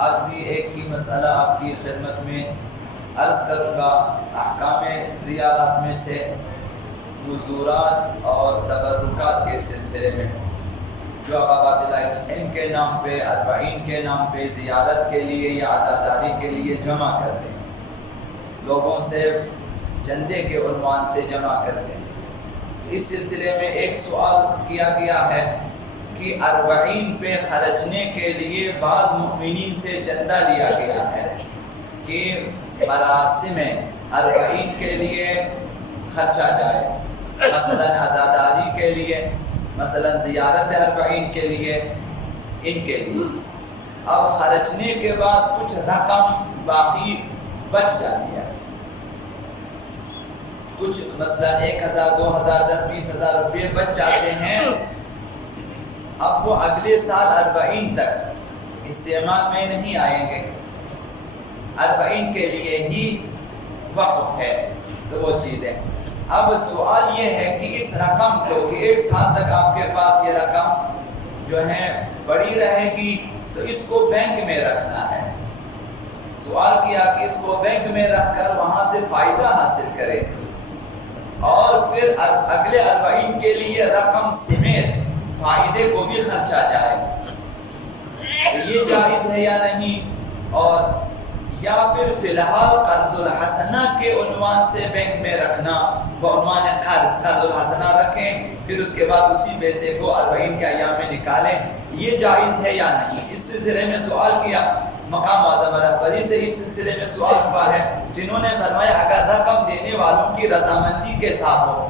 آج بھی ایک ہی مسئلہ آپ کی خدمت میں عرض کروں گا۔ احکام زیارات میں سے نذورات اور تبرکات کے سلسلے میں جو آقا عبداللہ حسین کے نام پہ، اربعین کے نام پہ زیارت کے لیے یا عزاداری کے لیے جمع کرتے ہیں، لوگوں سے چندے کے عنوان سے جمع کرتے ہیں۔ اس سلسلے میں ایک سوال کیا گیا ہے کہ اربعین پہ خرچنے کے لیے بعض مومنین سے چندہ لیا گیا ہے کہ مراسم اربعین کے لیے خرچا جائے، مثلا عزاداری کے لیے، مثلا زیارت اربعین کے لیے، ان کے لیے۔ اب خرچنے کے بعد کچھ رقم باقی بچ جاتی ہے، کچھ مثلا 1000 2000 10 20,000 روپے بچ جاتے ہیں۔ اب وہ اگلے سال اربعین تک استعمال میں نہیں آئیں گے، اربعین کے لیے ہی وقف ہے تو وہ چیزیں۔ اب سوال یہ ہے کہ اس رقم کو کہ 1 سال تک آپ کے پاس یہ رقم جو ہے بڑی رہے گی تو اس کو بینک میں رکھنا ہے۔ سوال کیا کہ اس کو بینک میں رکھ کر وہاں سے فائدہ حاصل کرے اور پھر اگلے اربعین کے لیے رقم سمیت فائدے کو بھی خرچا جائے، یہ جائز ہے یا نہیں؟ اور یا پھر فی الحال قرض الحسنہ کے عنوان سے بینک میں رکھنا، بعنوان قرض الحسنہ رکھیں، پھر اس کے بعد اسی پیسے کو اربعین کے ایام میں نکالیں، یہ جائز ہے یا نہیں؟ اس سلسلے میں سوال کیا، مقام معظم رہبری سے اس سلسلے میں سوال ہوا ہے، جنہوں نے فرمایا اگر رقم دینے والوں کی رضامندی کے ساتھ ہو۔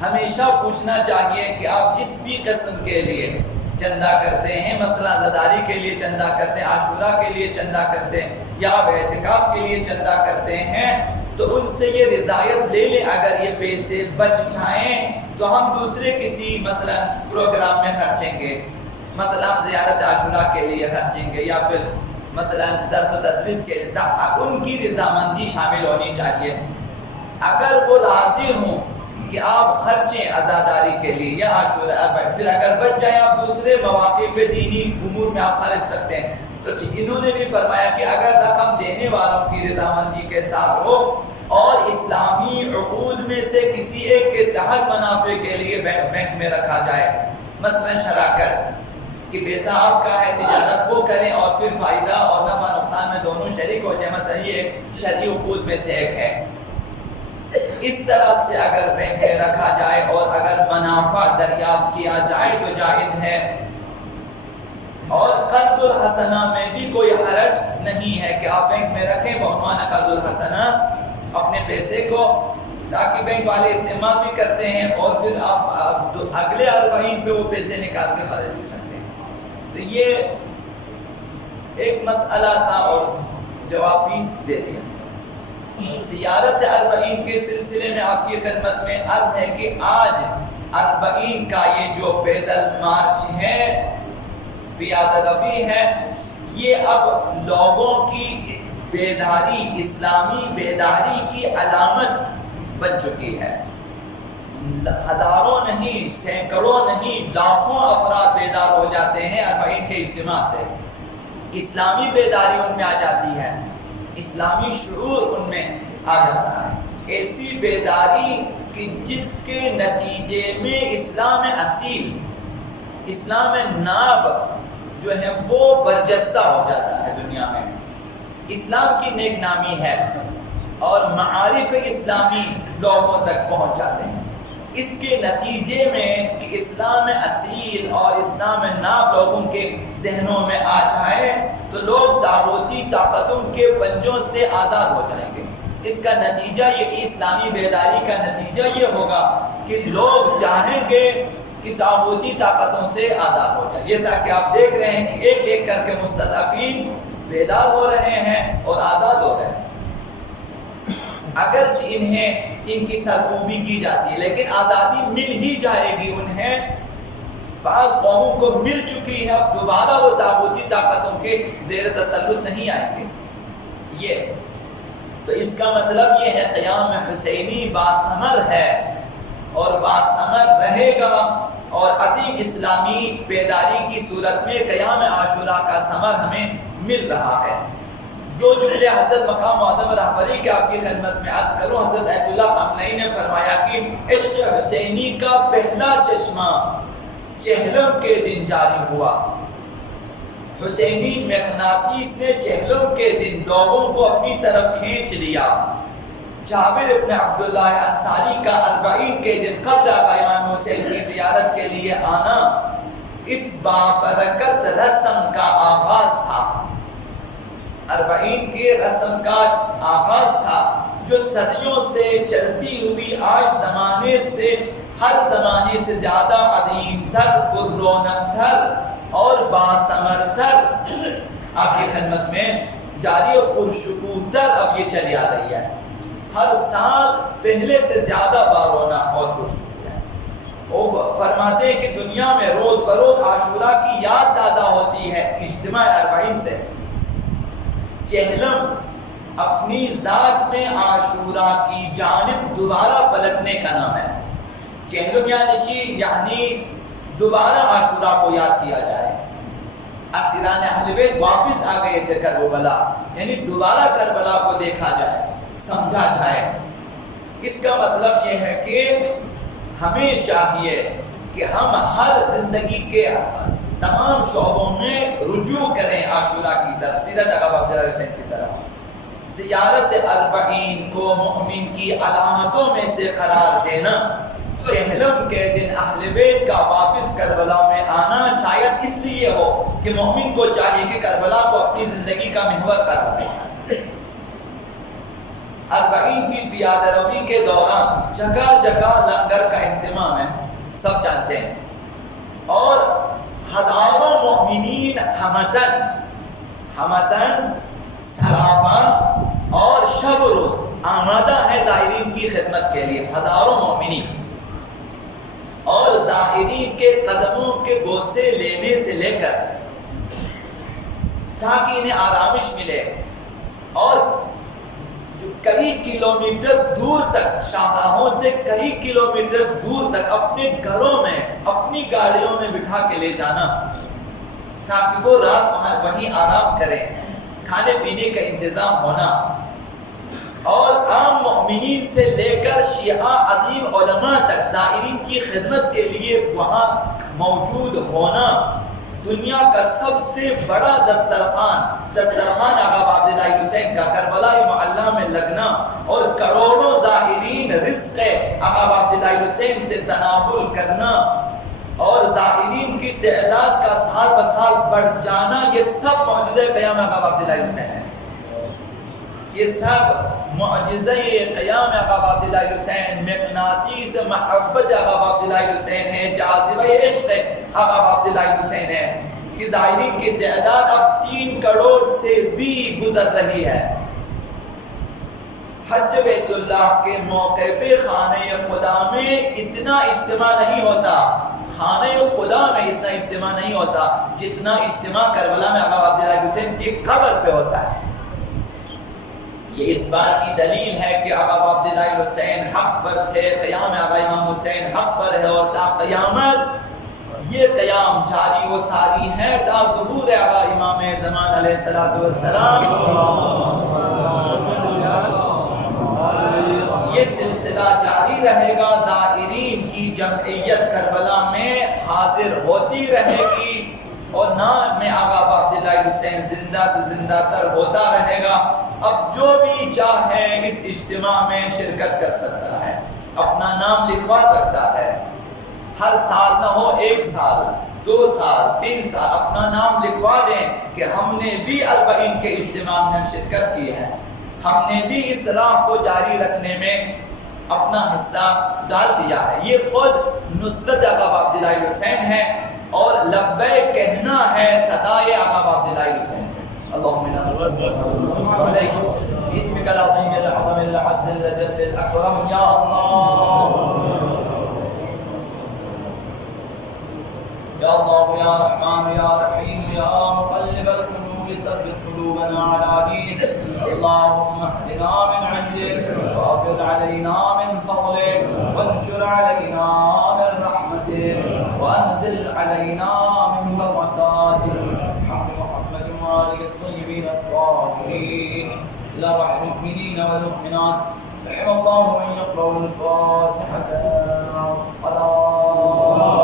ہمیشہ پوچھنا چاہیے کہ آپ جس بھی قسم کے لیے چندہ کرتے ہیں، مثلا عزاداری کے لیے چندہ کرتے ہیں، عاشورہ کے لیے چندہ کرتے ہیں، یا آپ اعتکاف کے لیے چندہ کرتے ہیں، تو ان سے یہ رضایت لے لیں اگر یہ پیسے بچ جائیں تو ہم دوسرے کسی مثلا پروگرام میں خرچیں گے، مثلا زیارت عاشورہ کے لیے خرچیں گے، یا پھر مثلا درس و تدریس کے لیے، ان کی رضامندی شامل ہونی چاہیے۔ اگر وہ راضی ہوں کہ آپ خرچیں عزاداری کے لیے یا عاشورہ، پھر اگر بچ جائیں آپ دوسرے مواقع پہ دینی امور میں آپ خرچ سکتے ہیں، تو انہوں نے بھی فرمایا کہ اگر رقم دینے والوں کی رضامندی کے ساتھ ہو اور اسلامی عقود میں سے کسی ایک کے تحت منافع کے لیے بینک میں رکھا جائے، مثلا شراکت کہ پیسہ آپ کا ہے، تجارت وہ کریں اور پھر فائدہ اور نفع نقصان میں دونوں شریک ہو جائیں، مثلا یہ ایک شرعی عقود میں سے ایک ہے، اس طرح سے اگر بینک میں رکھا جائے اور اگر منافع دریافت کیا جائے تو جائز ہے۔ اور قرض الحسنہ میں بھی کوئی حرج نہیں ہے کہ آپ بینک میں رکھیں بعنوان قرض الحسنہ اپنے پیسے کو، تاکہ بینک والے استعمال بھی کرتے ہیں اور پھر آپ اگلے اربعین پہ وہ پیسے نکال کے خرچ بھی سکتے ہیں۔ تو یہ ایک مسئلہ تھا اور جواب بھی دے دیا۔ زیارت اربعین کے سلسلے میں آپ کی خدمت میں عرض ہے کہ آج اربعین کا یہ جو پیدل مارچ ہے، پیادہ روی ہے، یہ اب لوگوں کی بیداری، اسلامی بیداری کی علامت بن چکی ہے۔ ہزاروں نہیں، سینکڑوں نہیں، لاکھوں افراد بیدار ہو جاتے ہیں اربعین کے اجتماع سے، اسلامی بیداری ان میں آ جاتی ہے، اسلامی شعور ان میں آ جاتا ہے، ایسی بیداری کہ جس کے نتیجے میں اسلام اصیل، اسلام ناب جو ہے وہ برجستہ ہو جاتا ہے دنیا میں، اسلام کی نیک نامی ہے اور معارف اسلامی لوگوں تک پہنچ جاتے ہیں۔ اس کے نتیجے میں کہ اسلام اصیل اور اسلام ناب لوگوں کے ذہنوں میں آ جائے تو لوگ طاغوتی طاقتوں کے پنجوں سے آزاد ہو جائیں گے۔ اس کا نتیجہ یہ اسلامی بیداری کا نتیجہ یہ ہوگا کہ لوگ چاہیں گے کہ طاغوتی طاقتوں سے آزاد ہو جائے، جیسا کہ آپ دیکھ رہے ہیں کہ ایک ایک کر کے مستضعفین بیدار ہو رہے ہیں اور آزاد ہو رہے ہیں، اگرچہ انہیں ان کی سرکوبی کی جاتی ہے لیکن آزادی مل ہی جائے گی انہیں۔ بعض قوموں کو مل چکی ہے، اب دوبارہ وہ طاغوتی طاقتوں کے زیر تسلط نہیں آئیں گے۔ یہ تو اس کا مطلب یہ ہے قیام حسینی باثمر ہے اور باثمر رہے گا اور عظیم اسلامی بیداری کی صورت میں قیام عاشوراء کا ثمر ہمیں مل رہا ہے۔ دو جملے حضرت مقام معظم رہبری کے آپ کی خدمت میں عرض کروں۔ حضرت آیت اللہ خامنئی نے فرمایا کہ عشق حسینی کا پہلا چشمہ چہلم کے دن جاری ہوا۔ حسینی مغناطیس نے چہلم کے دن لوگوں کو اپنی طرف کھینچ لیا۔ جابر ابن عبداللہ انصاری کا 40 کے دن قبر آقا امام حسین کی زیارت کے لیے آنا اس بابرکت رسم کا آغاز تھا۔ 40 کے رسم کا آغاز تھا جو صدیوں سے چلتی ہوئی آج زمانے سے ہر زمانے سے زیادہ عظیم تر، پر رونق تر اور باثمر تر آپ کی خدمت میں جاری اور پرشکوہ تر اب یہ چلی آ رہی ہے۔ ہر سال پہلے سے زیادہ بارونق اور پرشکوہ ہے۔ وہ فرماتے ہیں کہ دنیا میں روز بروز عاشوراء کی یاد تازہ ہوتی ہے اجتماع 40 سے۔ چہلم اپنی ذات میں عاشوراء کی جانب دوبارہ پلٹنے کا نام ہے۔ چہلم یعنی دوبارہ عاشوراء کو یاد کیا جائے۔ اسیران اہل بیت واپس آ گئے تھے کربلا، یعنی دوبارہ کربلا کو دیکھا جائے، سمجھا جائے۔ اس کا مطلب یہ ہے کہ ہمیں چاہیے کہ ہم ہر زندگی کے تمام شعبوں میں رجوع کریں عاشوراء کی طرف، سیرت آقا عبداللہ حسین کی طرف۔ زیارت 40 کو مومن کی علامتوں میں سے قرار دینا، چہلم کے دن اہل بیت کا واپس کربلا میں آنا شاید اس لیے ہو کہ مومن کو چاہیے کہ کربلا کو اپنی زندگی کا محور قرار دے۔ 40 کی پیادہ روی کے دوران جگہ جگہ لنگر کا اہتمام ہے، سب جانتے ہیں، اور ہزاروں مومنین ہمتن سراپا اور شب و روز آمادہ ہے زائرین کی خدمت کے لیے، ہزاروں مومنین، اور زائرین کے قدموں کے بوسے لینے سے لے کر تاکہ انہیں آرامش ملے، اور کئی کلومیٹر دور تک، شاہراہوں سے کئی کلومیٹر دور تک اپنے گھروں میں اپنی گاڑیوں میں بٹھا کے لے جانا تاکہ وہ رات وہیں آرام کریں، کھانے پینے کا انتظام ہونا، اور عام مومنین سے لے کر شیعہ عظیم علماء تک زائرین کی خدمت کے لیے وہاں موجود ہونا۔ دنیا کا سب سے بڑا دسترخوان آقا عبداللہ حسین کا کربلا معلیٰ میں لگنا، اور کروڑوں زائرین رزق آقا عبداللہ حسین سے تناول کرنا، اور زائرین کی تعداد کا سال بسال بڑھ جانا، یہ سب معجزہ قیام آقا عبداللہ حسین ہے۔ یہ سب معجزہ قیام آقا عبداللہ حسین، مغناطیس محبت آقا عبداللہ حسین ہے، جاذبہ عشق آقا عبداللہ حسین ہے کہ زائرین کی تعداد اب 3 کروڑ سے بھی گزر رہی ہے۔ حج بیت اللہ کے موقع پہ خانہ خدا میں اتنا اجتماع نہیں ہوتا، خانہ خدا میں اتنا اجتماع نہیں ہوتا جتنا اجتماع کربلا میں آقا عبداللہ حسین کی قبر پہ ہوتا ہے۔ یہ اس بات کی دلیل ہے کہ آقا عبداللہ حسین حق پر تھے، قیام آقا امام حسین حق پر ہے، اور تا قیامت یہ قیام جاری و ساری ہے تا ظہور آقا امام زمان علیہ السلام۔ یہ سلسلہ جاری رہے گا، زائرین کی جمعیت کربلا میں حاضر ہوتی رہے گی، اور نام آقا عبداللہ حسین زندہ سے زندہ تر ہوتا رہے گا۔ اب جو بھی چاہے اس اجتماع میں شرکت کر سکتا ہے، اپنا نام لکھوا سکتا ہے، ہر سال نہ ہو 1 سال 2 سال 3 سال اپنا نام لکھوا دیں کہ ہم نے بھی 40 کے اجتماع میں شرکت کی ہے، ہم نے بھی اس راہ کو جاری رکھنے میں اپنا حصہ ڈال دیا ہے۔ یہ خود نصرت آقا عبداللہ حسین ہے، اور لبیک کہنا ہے صدائے آقا عبداللہ حسین۔ اللهم انا نسألك عليك اسمك العظيم الأعظم الأعز الجل الأكرم يا الله يا الله يا رحمن يا رحيم يا مقلب القلوب ثبت قلوبنا على دينك اللهم اهدنا من عندك وأفض علينا من فضلك وانشر علينا من رحمتك وأنزل علينا من بركات حق محمد وآله الطيبين الطاهرين. إلى روح المؤمنين والمؤمنات. رحم الله من يقرأ الفاتحة.